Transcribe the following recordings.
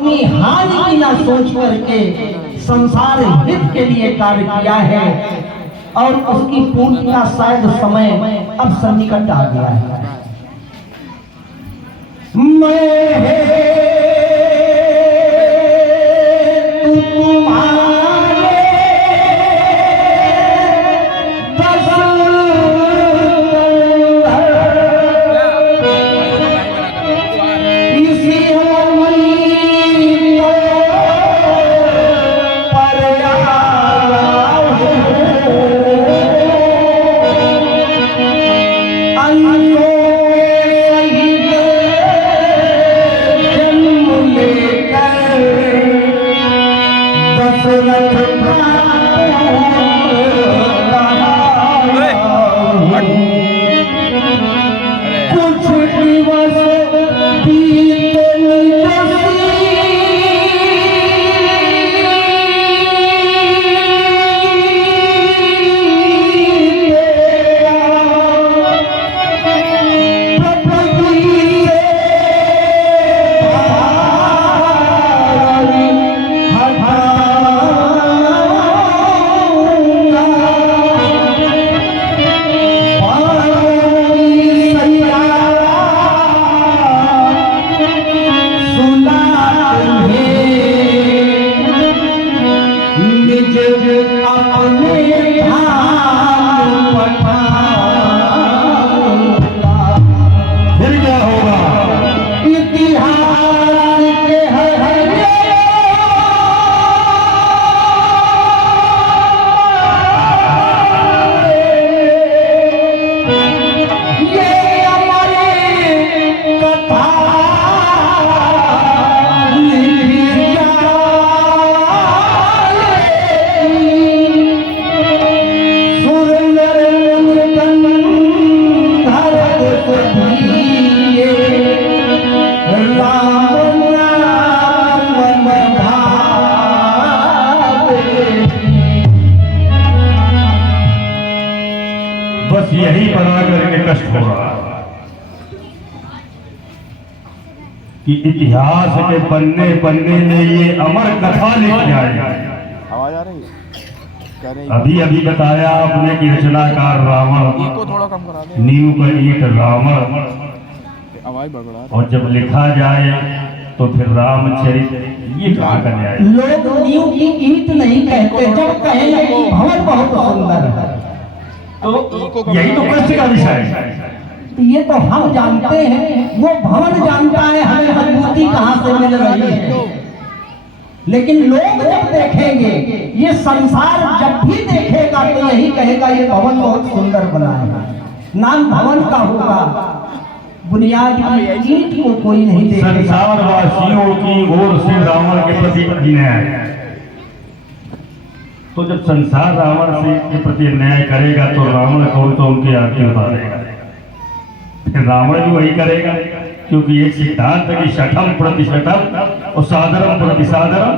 अपनी हानि की ना सोच करके संसार हित के लिए कार्य किया है और उसकी पूर्ति का शायद समय अब सन्निकट आ गया है। बस यही बना करके कष्ट हो रहा है कि इतिहास के पन्ने पन्ने में ये अमर कथा लिख जाएगा। आवाज आ रही है? अभी अभी बताया आपने कि रचनाकार रावण को थोड़ा कम करा दे। नींव का ईंट रावण, आवाज बगड़ा और जब लिखा जाए तो फिर रामचरित, ये कहाँ का न्याय? लोग नींव की ईंट नहीं कहते, जब कहे ना कि भवन बहुत सुंदर है तो यही तो प्रश्न का विषय है। ये तो हम जानते हैं, वो भवन जानता है हमें मजबूती कहाँ से मिल रही है। लेकिन लोग जब देखेंगे, ये संसार जब भी देखेगा तो यही कहेगा ये भवन बहुत सुंदर बना है। नाम भवन का होगा, बुनियाद की ईंट को कोई नहीं देखेगा। संसार वासियों की ओर से रावण के प्रति अन्याय, तो जब संसार रावण से के प्रति अन्याय करेगा तो रावण कौन तो उनके आगे उतारेगा। फिर रावण भी वही करेगा, क्योंकि एक सिद्धांत है कि शठम प्रतिशठम और साधरम प्रतिसाधरम,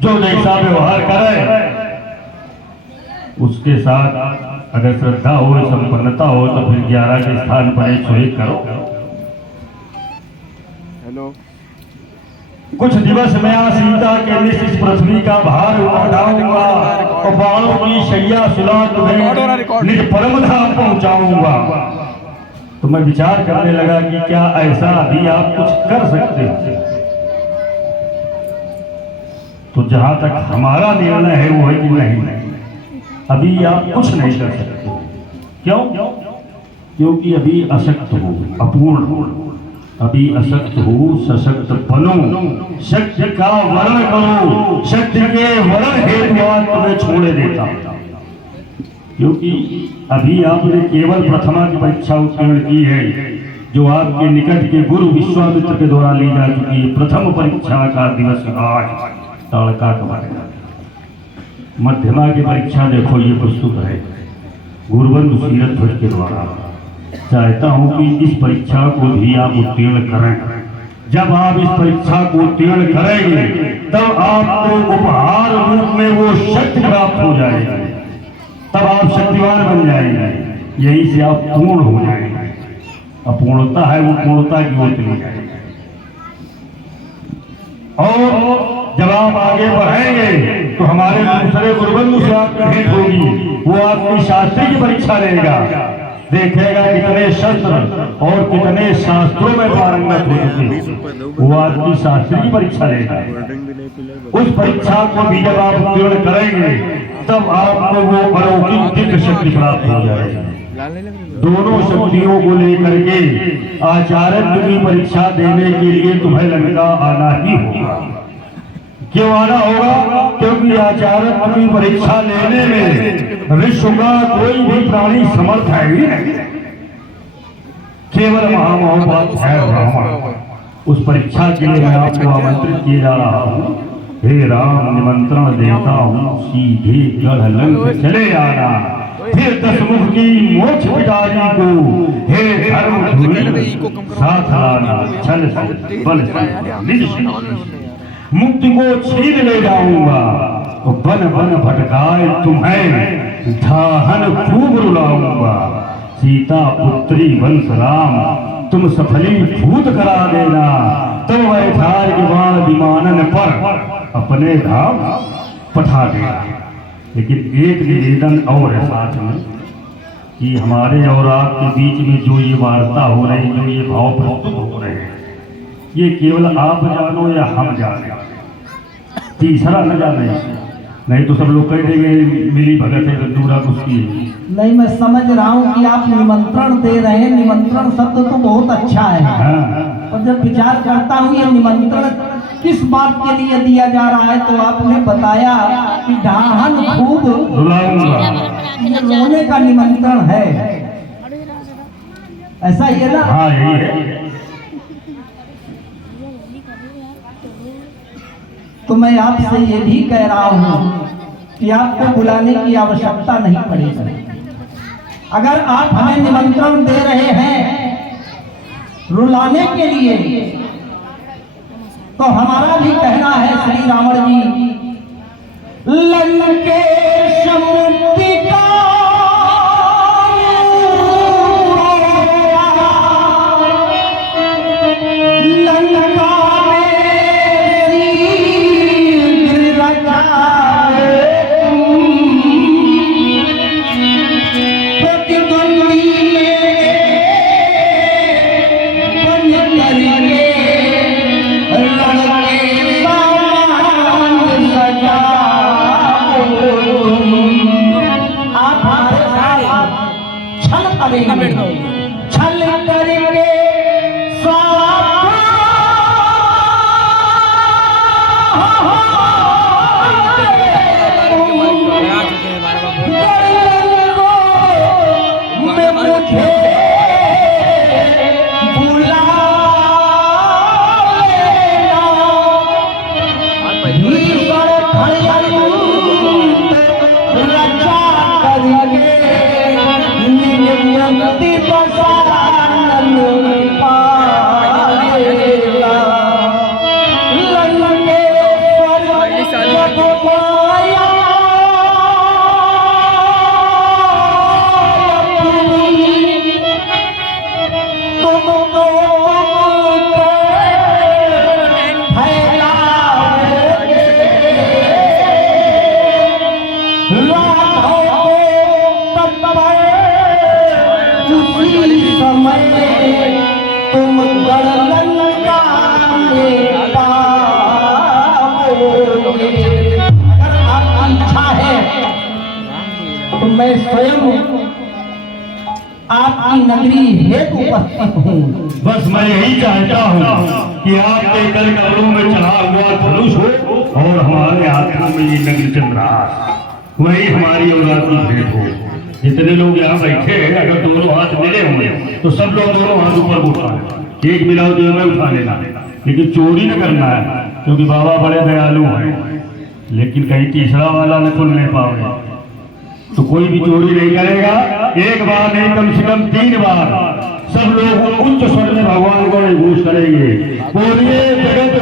जो जैसा व्यवहार करे उसके साथ अगर श्रद्धा हो, संपन्नता हो तो फिर 11 के स्थान पर 101 करो। हेलो, कुछ दिवस में आ सीता के निश इस पृथ्वी का भार उठाऊंगा और बाणों की शैया सुला तुम्हें निज परम धाम पहुंचाऊंगा। तो मैं विचार करने लगा कि क्या ऐसा भी आप कुछ कर सकते हो? तो जहां तक हमारा निर्णय है वो है कि नहीं, अभी आप कुछ नहीं कर सकते। क्यों? क्योंकि अभी अशक्त हो, अपूर्ण हो, अभी अशक्त हो, सशक्त बनो, शक्ति का वर्ण करो, शक्ति के वर्ण हेतु तुम्हें छोड़े देता। क्योंकि अभी आपने केवल प्रथमा की परीक्षा उत्तीर्ण की है, जो आपके निकट के गुरु विश्वामित्र के द्वारा ली जा चुकी है। प्रथम परीक्षा का दिवस आज ताड़का कमाएगा। मध्यमा की परीक्षा देखो, ये प्रस्तुत है गुरुबंधु सीरत ध्वज के द्वारा। चाहता हूं कि इस परीक्षा को भी आप उत्तीर्ण करें। जब आप इस परीक्षा को उत्तीर्ण करेंगे तब आपको उपहार रूप में वो शक्ति प्राप्त हो जाएगी, तब आप शक्तिवान बन जाएंगे। यहीं से आप पूर्ण हो जाएंगे। अपूर्णता है वो पूर्णता की ओर चली जाएगी। और जब आप आगे बढ़ेंगे तो हमारे दूसरे गुरुबंधु से आपकी भेंट होगी। वो आपकी शास्त्री की परीक्षा लेगा, देखेगा कितने शस्त्र और कितने शास्त्रों में पारंगत हो चुके। वो आपकी शास्त्री की परीक्षा लेगा। उस परीक्षा को भी जब आप उत्तीर्ण करेंगे तब आपको वो अलौकिक दिव्य शक्ति प्राप्त हो जाएगी। दोनों शक्तियों को लेकर के आचार्य की परीक्षा देने के लिए तुम्हें लंका आना ही होगा। क्यों आना होगा? क्योंकि आचार्य की परीक्षा लेने में विश्व का कोई भी प्राणी समर्थ है ही नहीं, केवल महामहोपात है ब्राह्मण। उस परीक्षा के लिए मैं आपको आमंत्रित किए जा रहा हूँ। हे राम, निमंत्रण देता हूँ, सीधे गढ़ लंक चले आना, फिर 10 मुख की मोक्ष पिटारी को हे धर्म धुरी साथ लाना, छल से बल से निज मुक्ति को छीन ले जाऊंगा, तो बन बन भटकाए तुम्हें धाहन खूब रुलाऊंगा। सीता पुत्री वंश राम तुम सफलीभूत करा देना, तुम वैठार के बाद विमानन पर अपने धाम पठा देना। लेकिन एक निवेदन और है साथ में कि हमारे और आपके बीच में जो ये वार्ता हो रही, जो ये भाव प्रस्तुत हो रहे हैं, ये केवल आप जानो या हम जाने, तीसरा न जाने। नहीं तो सब लोग कह देंगे मिली भगत है, दूरा कुश्ती है। नहीं, मैं समझ रहा हूँ कि आप निमंत्रण दे रहे हैं। निमंत्रण शब्द तो बहुत अच्छा है। हाँ। और जब विचार करता हूँ ये निमंत्रण किस बात के लिए दिया जा रहा है, तो आपने बताया कि डाहन खूब रोने का निमंत्रण है, ऐसा ही है ना? हाँ, यही है। तो मैं आपसे ये भी कह रहा हूँ कि आपको बुलाने की आवश्यकता नहीं पड़ेगी। अगर आप हमें निमंत्रण दे रहे हैं रुलाने के लिए, तो हमारा भी कहना है श्री रावण जी, लंकेश मुक्तिका छल करके मैं स्वयं आपकी नगरी हेतु उपस्थित हूँ। बस मैं यही चाहता हूँ कि आपके कर कमरों में चढ़ा हुआ धनुष हो और हमारे हाथों में ये नगरी चंद्रहास, वही हमारी औलाद की भेंट हो। जितने लोग यहाँ बैठे हैं, अगर दोनों हाथ मिले होंगे तो सब लोग दोनों हाथ ऊपर उठाए, एक मिलाओ तो मैं उठा लेना, लेकिन चोरी न करना है, क्योंकि बाबा बड़े दयालु हैं। लेकिन कहीं तीसरा वाला न खुल नहीं पाओगे तो कोई भी चोरी नहीं करेगा। एक बार नहीं, कम से कम 3 बार सब लोग उच्च स्वर में भगवान को घोष करेंगे। बोलिए जगत